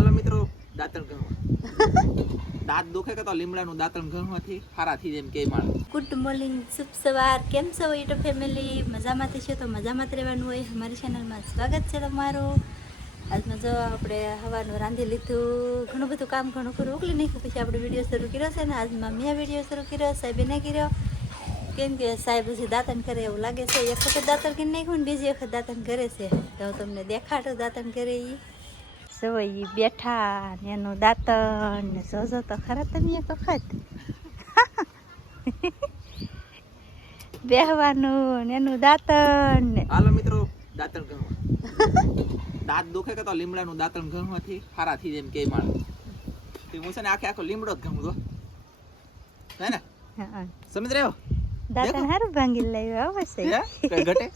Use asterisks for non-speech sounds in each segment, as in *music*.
હાલો મિત્રો, દાંતણ ગણવા *laughs* દાંત દુખે કે તો લીમડાનું દાંતણ થઈ જાય એમ કે માણસ. ગુડ મોર્નિંગ, શુભ સવાર. કેમ છો યુટ્યુબ ફેમિલી? મજામાંથી છે તો મજામાં જ રહેવાનું હોય. અમારી ચેનલમાં સ્વાગત છે તમારું. આજમાં જો આપણે હવાનું રાંધી લીધું, ઘણું બધું કામ ઘણું ખરું ઉકલી નાખ્યું. પછી આપણે વીડિયો શરૂ કર્યો છે ને, આજમાં મેં વીડિયો શરૂ કર્યો સાહેબે નહીં કર્યો. કેમ કે સાહેબ હજી દાંતણ કરે એવું લાગે છે. એક વખત દાંતણ કરી નાખ્યું ને, બીજી વખત દાંતણ કરે છે. તો હું તમને દેખાડું દાંતણ કરે એ સવઈ બેઠા ને એનું દાંતણ ને જોજો તો ખરા તમે એક વખત બેહવાનું ને એનું દાંતણ ને. હાલો મિત્રો દાંતણ ગણવા. દાંત દુખે કે તો લીમડાનું દાંતણ ઘણવાથી સારા થઈ જાય એમ કે માણસ. તે હું છે ને આખે આખો લીમડો જ તો હે. ને. સમજ રહ્યો? દાંતણ હારું ભાંગી લાવ્યો અવશ્ય ઘટે?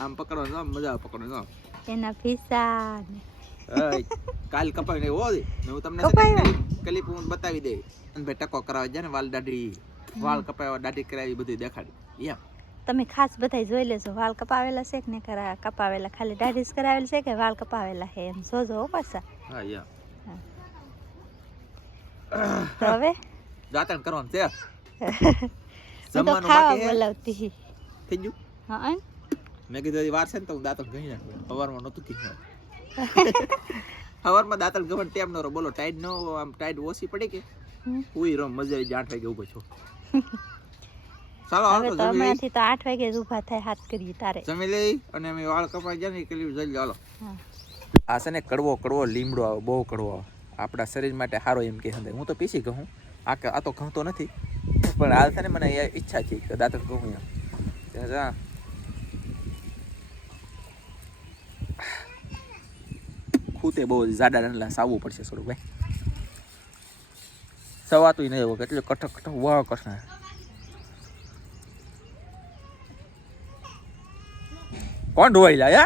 આમ પકડવાનું જો, મજા પકડો એના ફીસા ને કાલ કપાવી ને ઓય ને હું તમને ક્લિપ- હું બતાવી દે અને ભાઈ ટકો કરાવે જાય ને વાલ દાઢી. વાળ કપાવ્યા દાઢી કરાવી બધું દેખાડી. એમ. તમે ખાસ બધા જોઈ લેજો વાળ કપાવેલા છે કે ને કરા કપાવેલા ખાલી દાઢી જ કરાવેલ છે કે વાળ કપાવેલા છે? એમ જોજો પાછા. હા યા હવે? *coughs* દાંતણ કરવાનું છે? *laughs* જમવાનું બાકી? બોલાવતી થઈ ગયું? હા મેં કીધું વાર છે ને તો હું દાંતણ ગણી નાખું. સવારમાં નહોતું કીધું. સવારમાં દાંતલ ગમન ટેમ નો બોલો ટાઈડ નો આમ ટાઈડ ઓછી પડી કે. હુઈ રમ મજા આવી આઠ વાગે ઊભો છો. *laughs* ચાલો હાલો તો જમી તો આઠ વાગે જ ઊભા થાય હાથ કરીએ તારે. જમી લઈ અને અમે વાળ કપાઈ જાય ને એ કરી હાલો. આ છે ને કડવો કડવો લીમડો આવે બહુ કડવો આવે. આપણા શરીર માટે સારો એમ કે હું તો પીસી કહું આ કે આ તો ઘઉં તો નથી. પણ હાલ છે ને મને ઈચ્છા છે કે કહું એમ ત્યાં જા. ખૂતે બહુ જાડા ડંડલા સાવવું પડશે થોડુંક, ભાઈ. સવાતું નહીં એવું, એટલે કઠક કઠક વાહ કઠણ કોણ ઢોવાઈ હે?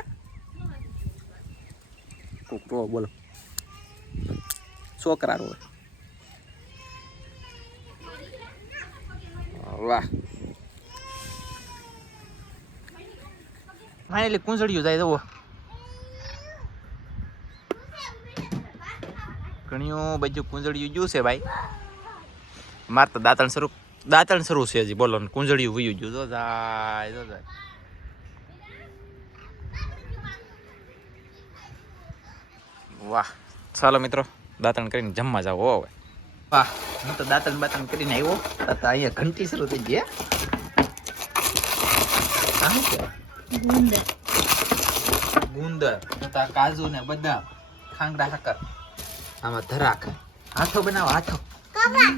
કોક બોલો. છોકરા રો વાહ. ફાઇનલી કુંજળિયું જાય જવો ઘણીયું બધું કુંજળિયું જ્યું છે ભાઈ? મારે તો દાંતણ શરૂ દાંતણ શરૂ છે હજી બોલો કુંજળિયું વયું ગયું જો જાય જો જાય. વાહ. ચાલો મિત્રો દાંતણ કરીને જમવા જાવ હવે. વાહ. હું તો દાંતણ બાતણ કરીને આવ્યો. તો અહીંયા ઘંટી શરૂ થઈ ગઈ હે. આ શું કહેવાય? ગુંદર. ગુંદર. કાજુ ને બદામ. ખાંગડા હાકર. આમાં ધરાક. હાથો બનાવો હાથો. હા,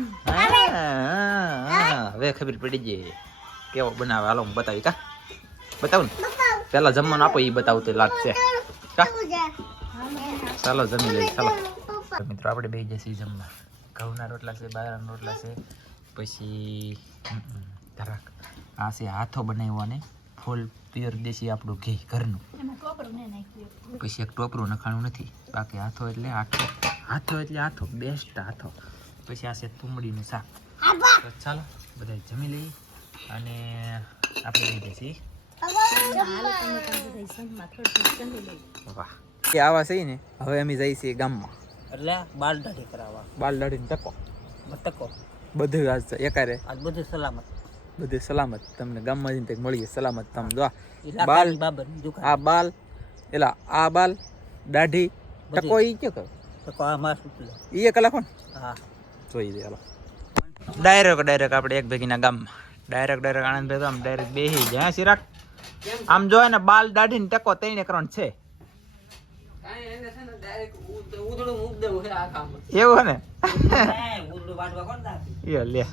હા, હવે ખબર પડી જઈએ કેવો બનાવે? હાલો હું બતાવી કા? બતાવું ને? પેલા જમવાનું આપો એ બતાવું તો લાગશે. ચાલો જમી લઈએ ચાલો. મિત્રો આપણે બે જઈએ જમવા ઘઉંના રોટલા છે બાજરાના રોટલા છે પછી ધરાક. આ છે હાથો બનાવવાને. ફૂલ પ્યોર દેશી આપણું ઘી ઘરનું. એમાં કોપરું ને નાખ્યું. પછી એક ટોપરું નખાણું નથી. બાકી હાથો એટલે હાથો. હાથો એટલે હાથો બેસ્ટ હાથો. પછી આ છે તુંબડીનું શાક. તો ચાલો બધા જમી લઈએ અને આપણે લઈ જઈએ વાહ. કે આવા છે ને હવે અમે જઈએ છીએ ગામમાં. એટલે બાલ દાઢી કરાવવા. બાલ દાઢીને તકો. તકો. બધું આજ એકારે. આજ બધું સલામત. બધું સલામત. તમને ગામમાં જઈને કંઈક મળીએ સલામત તમે. જો બાલ બાબર આ બાલ એલા આ બાલ દાઢી તકો એ ઈ કયો કહો તો કો આ માસ ઉપલે ઈ એ કલાક હા. જોઈ દે હાલો. ડાયરેક્ટ ડાયરેક્ટ આપણે એક ભેગીના ગામમાં. ડાયરેક્ટ ડાયરેક્ટ આનંદ આમ ડાયરેક્ટ બેહી જાય હા સિરાક આમ જો ને બાલ દાઢીને ટકો તઈને કરવાનું છે. એવું હે ને? ઉદડું વાટવા કોણ લે.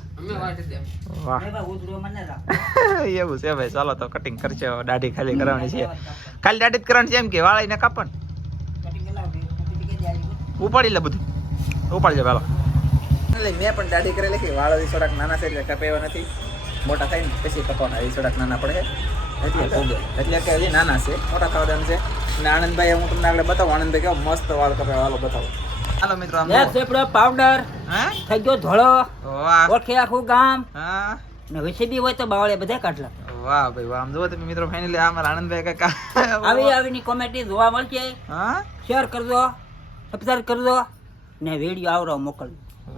વાહ. એ ભાઈ ઉદડું મને રાખ એવું છે ભાઈ ચાલો તો કટિંગ કરશે દાઢી ખાલી કરવાની છે. ખાલી દાઢી જ કરવાની છે એમ કે વાળીને કાપણ ઉપાડી લે બધું. ઉપાડી લે પેલો. એટલે મેં પણ દાઢી કરેલી કે વાળો થોડાક નાના છે એટલે કપાવ્યા નથી. મોટા થાય ને પછી કપાવવાના હજી થોડાક નાના પડે. એટલે એટલે કે હજી નાના છે. મોટા થવાના છે. અને આનંદભાઈ હું તમને આગળ બતાવું. આનંદભાઈ કેવો મસ્ત વાળ કપાવ્યા વાળો બતાવો. હાલો મિત્રો આમ એક સેપડો પાવડર હા? થઈ ગયો ધોળો. ઓળખે આખું ગામ. હા? ને વિસેબી હોય તો બાવળે બધા કાઢલા. વાહ ભાઈ વાહ. આમ જુઓ તમે મિત્રો ફાઇનલી આ મારા આનંદભાઈ કાકા આવી આવીની કોમેડી જોવા મળશે. હા? શેર કરજો. સબસ્ક્રાઇબ કરી દો ને વીડિયો આવરો મોકલ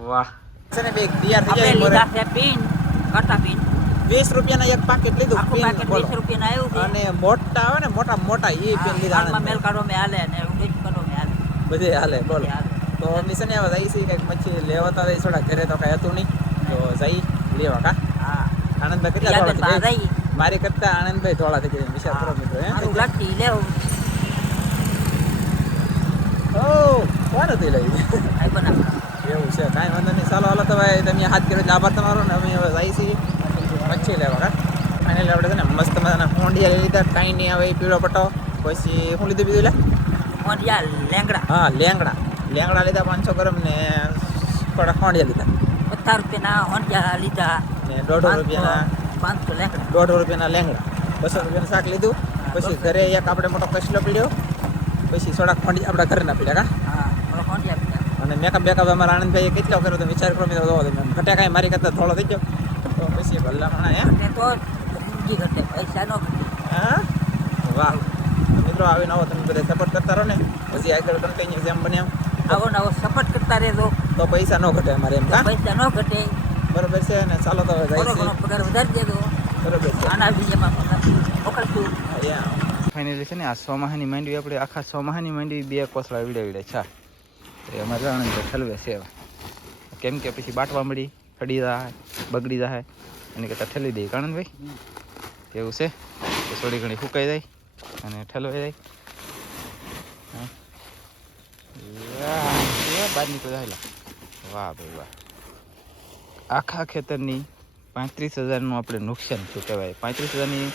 વાહ. છે ને બે તૈયાર થઈ જાય લીધા છે પિન કાટા પિન. 20 રૂપિયાના એક પાકેટ લીધું આખું પિન પેકેટ બોલો. વીસ આવ્યું અને મોટા આવે ને મોટા મોટા એ પેન લીધા આમાં મેલ કાઢો મે હાલે ને ઉડેજ કરો મે હાલે. બધે હાલે બોલો. તો મિશન છે ને હવે જઈ છીએ મચ્છી લેવા તા જઈ થોડા ઘરે તો કઈ હતું નહીં. તો જઈ લેવા કા? હા. આનંદભાઈ કેટલા થોડા મારી કરતા આનંદભાઈ થોડા થઈ ગયા કરો મિત્રો હે. મારું લાઠી લેવું ઓ કોણ હતી લઈ. એવું છે કાંઈ વાંધો નહીં. ચાલો હાલો તો તમે હાથ કર્યો આભાર તમારો ને અમે હવે જઈ છીએ મચ્છી લેવા કા ફાઇનલી આપણે છે ને મસ્ત મજાના હોંડિયા લઈ લીધા કાંઈ નહીં આવે પીળો પટ્ટો. પછી શું લીધું બીજું લે? મોઢિયા લેંગડા. હા લેંગડા. લેંગડા લીધા પાંચસો ગરમ ને થોડા હોંડિયા લીધા. પચાસ રૂપિયાના હોંડિયા લીધા. ને દોઢસો રૂપિયાના પાંચસો લેંગડા. દોઢસો રૂપિયાના લેંગડા. બસો રૂપિયાનું શાક લીધું. પછી ઘરે એક આપણે મોટો કસલો પીડ્યો. પછી થોડાક ખંડી આપણા ઘરના પીડ્યા કા? અને મેકઅપ બેકઅપ અમારા આનંદભાઈએ કેટલો કર્યો તો વિચાર કરો મિત્રો જોવો તમે. ઘટે કાંઈ મારી કરતા થોડો થઈ ગયો. તો પછી ભલ્લા હે? ને તો ઘટે પૈસા નો હા? વાહ. મિત્રો આવી નવો તમે બધા સપોર્ટ કરતા રહો ને. પછી આગળ કન્ટિન્યુ જેમ બને એમ. આવો નવો સપોર્ટ કરતા રહેજો. તો પૈસા ન ઘટે અમારે એમ પૈસા ન ઘટે. બરોબર છે ને ચાલો તો હવે જાય પગાર વધારી દેજો. બરોબર છે. આના બીજામાં મોકલશું. ફાઇનલી છે ને, આ સોમાહાની માંડવી આપણે આખા સોમાહાની માંડવી બે કોસળા વીડે વીડે છે. એ અમારે આનંદ ઠલવે છે. કેમ કે પછી બાટવા મળી ફડી જાય, બગડી જાય, એની કરતાં ઠેલી દઈએ. કારણ ભાઈ? એવું છે. તો થોડી ઘણી ફૂંકાઈ જાય અને ઠલવાઈ જાય. બહાર નીકળી જાય વાહ ભાઈ વાહ. આખા ખેતરની પાંત્રીસ હજારનું આપણે નુકસાન શું કહેવાય? પાંત્રીસ હજારની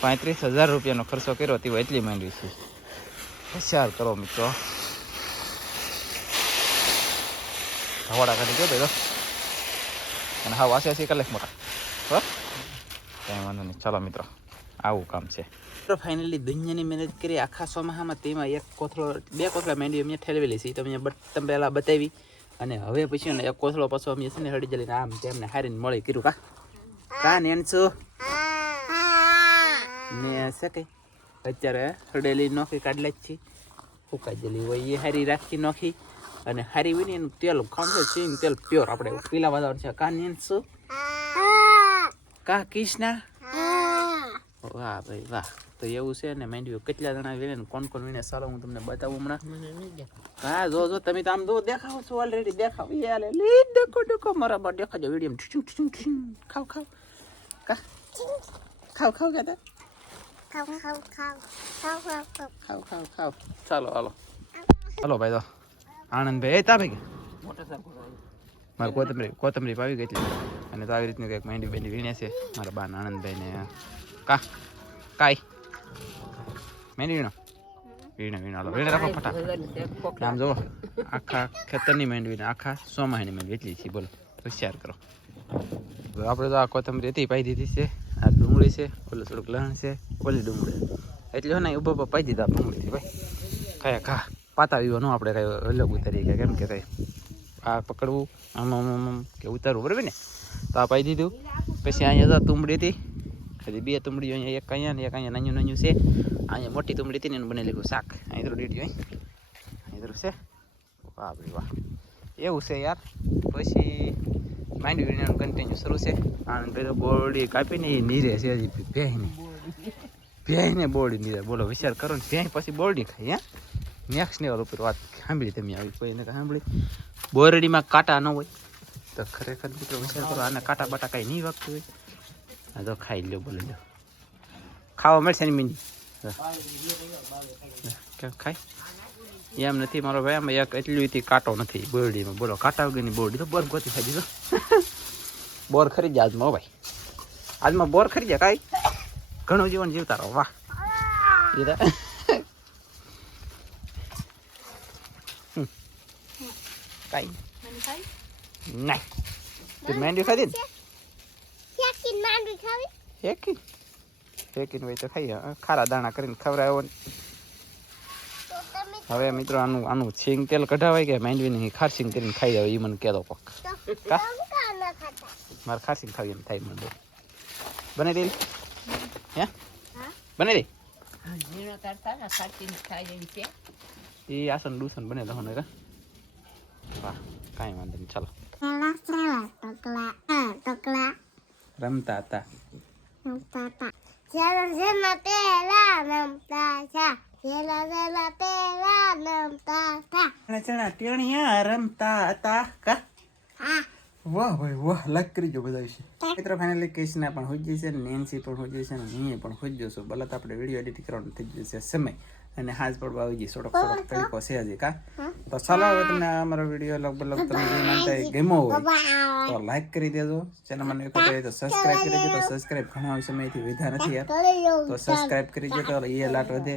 પાંત્રીસ હજાર રૂપિયાનો ખર્ચો કર્યો, તેવો એટલી માંડવી છે. હોશિયાર કરો મિત્રો. હવાડા કાઢી ગયો ભાઈ અને હા વાસે છે કલાક મોટા. હો? કાંઈ વાંધો નહીં. ચાલો મિત્રો, આવું કામ છે. મિત્રો ફાઇનલી દુનિયાની મહેનત કરી આખા સોમાહામાં તેમાં એક કોથળો, બે કોથળા માંડવી અમે ઠેલવેલી છે. તમે તમે પહેલાં બતાવી. અને હવે પછી એક કોથળો પાછો અમે છે ને હળી જલીને આમ તેમને હારીને મળી કર્યું. કા? કા નેનસું ને છે કઈ અત્યારે હળેલી નોખી કાઢલા જ છે ફૂકાઈ ગયેલી હોય એ હારી રાખી નોખી અને હારી વિની એનું તેલ ખાંડો સિંગ તેલ પ્યોર આપણે પીલા વાદળ છે કા શું કા કિષ્ણા વાહ ભાઈ વાહ તો એવું છે ને માંડ્યું કેટલા જણા વીણે કોણ કોણ વીણે ચાલો હું તમને બતાવું હમણાં હા જો જો તમે તો આમ જો દેખાવ છો ઓલરેડી દેખાવ એ હાલે લી દેખો દેખો મારા બા દેખાજો વીડિયો ઠું ઠું ઠું ખાવ ખાવ કા ખાવ ખાવ કહેતા ખાવ ખાવ ખાવ. ચાલો હાલો. હાલો ભાઈ તો આનંદભાઈ એ તા ભાઈ મારે કોથમરી કોથમરી પાવી ગઈ હતી અને તો આવી રીતનું કંઈક મહેંદી બેની વીણે છે. મારા બાન આનંદભાઈ ને કા કાઈ? મહેંદી વીણો? વીણે વીણો હાલો. વીણે રાખો ફટાફટ. આમ જુઓ આખા ખેતરની માંડવીને આખા સોમાહીની મહેંદી એટલી છે બોલો. હોશિયાર કરો. આપણે તો આ કોથમરી હતી પાઈ દીધી છે. ડુંગળી છે, ઓલું થોડુંક લહણ છે, ઓલી ડુંગળી. એટલે હો ને ઊભો ઊભો પાઈ દીધા ડુંગળીથી ભાઈ. કયા ખા. પાતા વિવો ન આપણે કઈ અલગ ઉતારી ગયા કેમ કે કઈ આ પકડવું, આમ આમ આમ કે ઉતારવું, બરાબર ને? તો આ પાઈ દીધું. પછી અહીંયા હતા તુંબડી હતી. હજી બે તુંબડીઓ અહીંયા, એક અહીંયા ને એક અહીંયા નાનું નાનું છે. અહીંયા મોટી તુંબડી હતી ને એનું બનેલી શાક. અહીં તો ડીટી હોય. અહીં છે. વાહ ભાઈ વાહ. એવું છે યાર. પછી માંડવી વીણવાનું કન્ટિન્યુ શરૂ છે. આનંદભાઈ તો બોરડી કાપીને એ નીરે છે, હજી ભેહીને ભેંને. બોરડી નીરે. બોલો, વિચાર કરો ને ભેંસ પછી બોરડી ખાઈ હા? નેક્સ્ટ લેવલ ઉપર વાત સાંભળી તમે આવી કોઈને સાંભળી? બોરડીમાં કાંટા ન હોય. તો ખરેખર મિત્રો વિચાર કરો, આને કાંટા બાટા કાંઈ નહીં વાગતું હોય. આ તો ખાઈ લ્યો, બોલો, લ્યો. ખાવા મળશે ને, મીની? ખાય. એમ નથી મારો ભાઈ આમાં એક એટલી કાંટો નથી બોરડીમાં. બોલો કાંટા વગરની બોરડી તો બોર ગોતી ખાઈ દીધો બોર ખરીદ્યા આજમાં ભાઈ. આજમાં બોર ખરીદ્યા કાંઈ? ઘણું જીવન જીવતા રહો વાહ. કાંઈ નહીં. તે મેંડી ખાધી ને? હેકી હેકીને હોય તો ખાઈએ. હા, ખારા દાણા કરીને ખવડાવ્યો ને. હવે મિત્રો, આનું આનું સિંગ તેલ કઢાવાય કે માંડવીને ખારસિંગ કરીને ખાઈ જાવ એ મને કહેતો પક મારે ખારસિંગ ખાવી એમ થાય મને બને દે હે? બને દે એ આસન દુસન બને તો ને વાહ, કાંઈ વાંધો નહીં ચાલો. રમતા હતા. ચણા ચણા ટેણિયા રમતા હતા કા? વાહ ભાઈ વાહ લાઈક કરી જો બધા વિશે મિત્રો ફાઇનલી કૃષ્ણા પણ હોઈ જશે ને નેન્સી પણ હોઈ જશે ને હું પણ હોઈ જશો ભલે તો આપણે વીડિયો એડિટ કરવાનો થઈ જશે સમય. અને હાજ પડવા આવી જઈ સોડક સોડક તરીકો છે હજી કા? તો ચાલો હવે તમને અમારો વીડિયો લગભગ લગ તમે જે માનતા ગમ્યો હોય તો લાઈક કરી દેજો. ચેનલ મને એક તો સબસ્ક્રાઇબ કરી દેજો. તો સબસ્ક્રાઇબ ઘણા સમયથી વધ્યા નથી યાર. તો સબસ્ક્રાઇબ કરી દેજો તો એ લાટ વધે.